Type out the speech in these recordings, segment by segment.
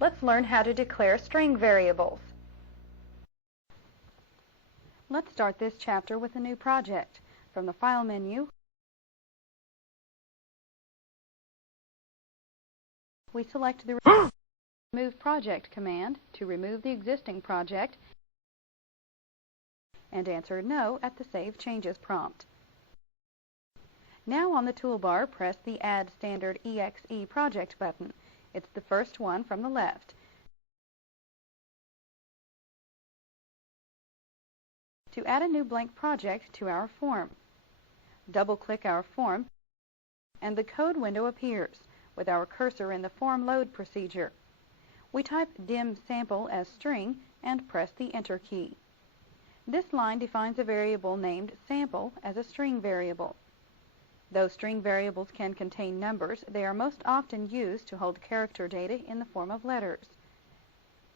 Let's learn how to declare string variables. Let's start this chapter with a new project. From the File menu, we select the Remove Project command to remove the existing project and answer No at the Save Changes prompt. Now on the toolbar, press the Add Standard EXE Project button. It's the first one from the left. To add a new blank project to our form, double-click our form and the code window appears with our cursor in the form load procedure. We type dim sample as string and press the Enter key. This line defines a variable named sample as a string variable. Though string variables can contain numbers, they are most often used to hold character data in the form of letters.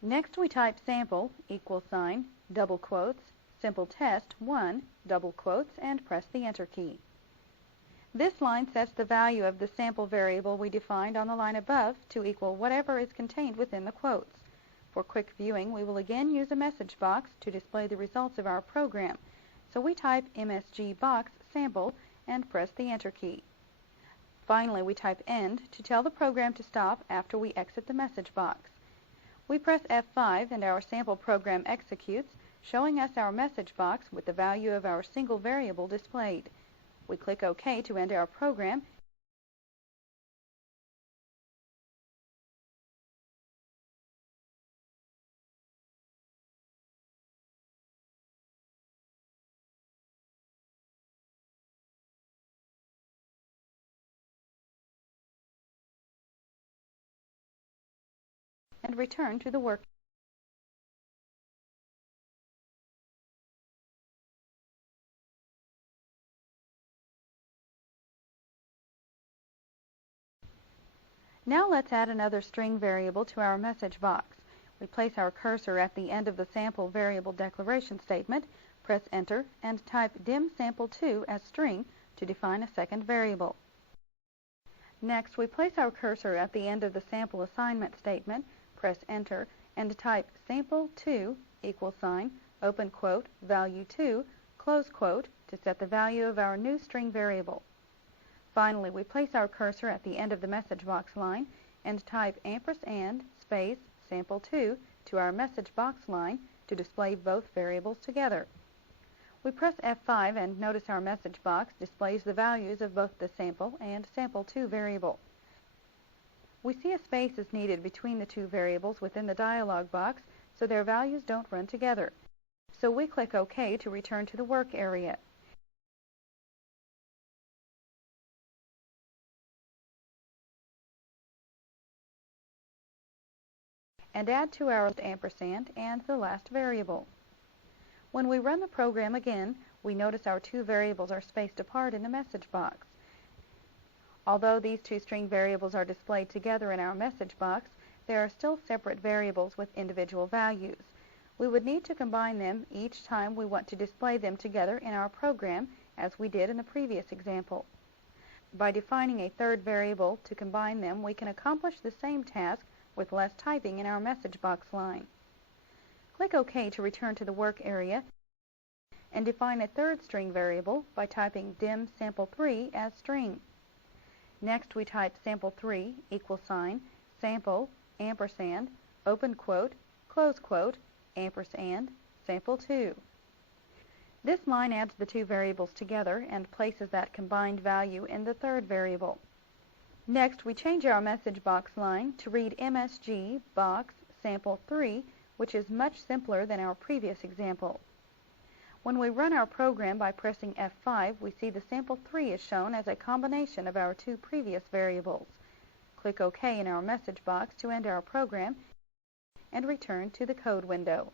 Next we type sample =, double quotes, simple test 1, double quotes, and press the Enter key. This line sets the value of the sample variable we defined on the line above to equal whatever is contained within the quotes. For quick viewing, we will again use a message box to display the results of our program, so we type MSG box sample and press the Enter key. Finally, we type End to tell the program to stop after we exit the message box. We press F5 and our sample program executes, showing us our message box with the value of our single variable displayed. We click OK to end our program and return to the work. Now let's add another string variable to our message box. We place our cursor at the end of the sample variable declaration statement, press Enter, and type dim sample2 as string to define a second variable. Next, we place our cursor at the end of the sample assignment statement, press Enter, and type sample2 =, open quote, value2, close quote to set the value of our new string variable. Finally, we place our cursor at the end of the message box line and type ampersand space sample2 to our message box line to display both variables together. We press F5 and notice our message box displays the values of both the sample and sample2 variable. We see a space is needed between the two variables within the dialog box so their values don't run together. So we click OK to return to the work area. And add to our ampersand and the last variable. When we run the program again, we notice our two variables are spaced apart in the message box. Although these two string variables are displayed together in our message box, they are still separate variables with individual values. We would need to combine them each time we want to display them together in our program, as we did in the previous example. By defining a third variable to combine them, we can accomplish the same task with less typing in our message box line. Click OK to return to the work area and define a third string variable by typing dim sample3 as string. Next we type sample3 =, sample ampersand open quote, close quote, ampersand sample2. This line adds the two variables together and places that combined value in the third variable. Next, we change our message box line to read MSG box sample3, which is much simpler than our previous example. When we run our program by pressing F5, we see the sample3 is shown as a combination of our two previous variables. Click OK in our message box to end our program and return to the code window.